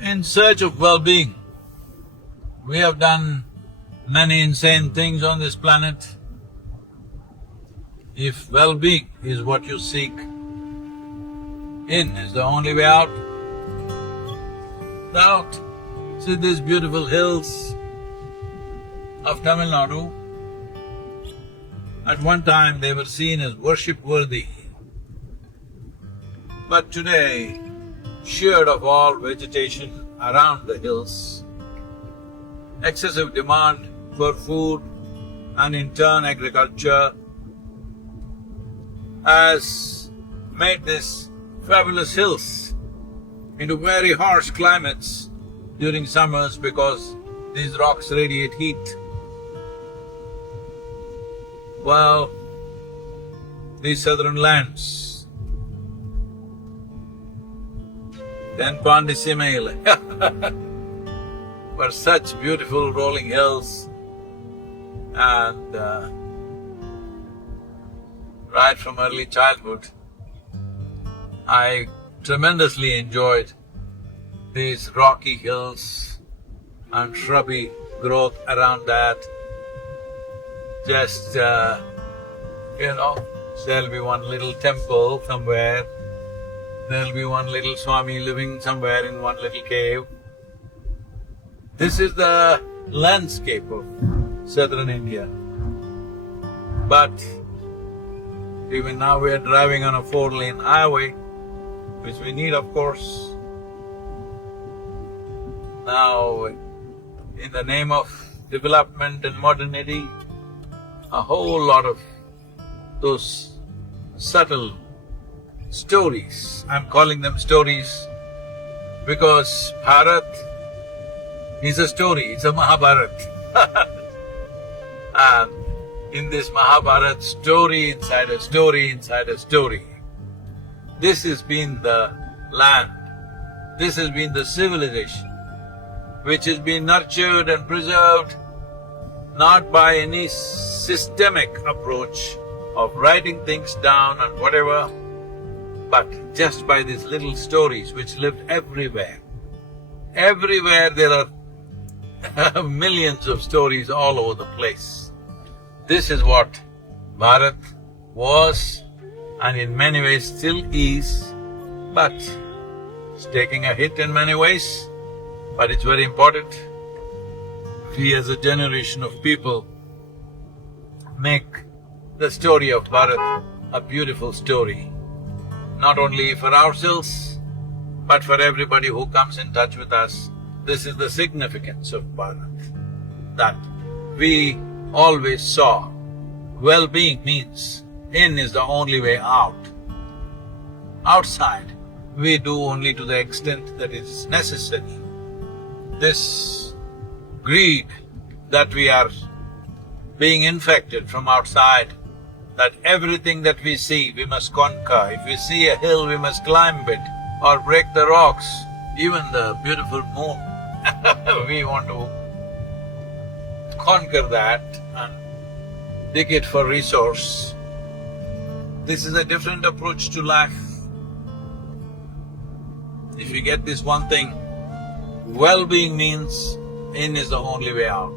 in search of well-being. We have done many insane things on this planet. If well-being is what you seek, in is the only way out. Out. See these beautiful hills of Tamil Nadu. At one time they were seen as worship-worthy. But today, sheared of all vegetation around the hills, excessive demand for food and in turn agriculture has made these fabulous hills into very harsh climates during summers because these rocks radiate heat. Well, these southern lands, Tenpandisimile were such beautiful rolling hills, and right from early childhood, I tremendously enjoyed these rocky hills and shrubby growth around that. Just, there'll be one little temple somewhere, there'll be one little Swami living somewhere in one little cave. This is the landscape of southern India. But even now we are driving on a 4-lane highway, which we need, of course. Now, in the name of development and modernity, a whole lot of those subtle stories, I'm calling them stories because Bharat is a story, it's a Mahabharat. And in this Mahabharat, story inside a story inside a story, this has been the land, this has been the civilization which has been nurtured and preserved not by any systemic approach of writing things down and whatever, but just by these little stories which lived everywhere. Everywhere there are millions of stories all over the place. This is what Bharat was and in many ways still is, but it's taking a hit in many ways, but it's very important. We as a generation of people make the story of Bharat a beautiful story, not only for ourselves, but for everybody who comes in touch with us. This is the significance of Bharat, that we always saw well-being means in is the only way out. Outside, we do only to the extent that is necessary. This greed that we are being infected from outside, that everything that we see we must conquer. If we see a hill, we must climb it or break the rocks, even the beautiful moon. We want to conquer that and dig it for resource. This is a different approach to life. If you get this one thing, well-being means in is the only way out.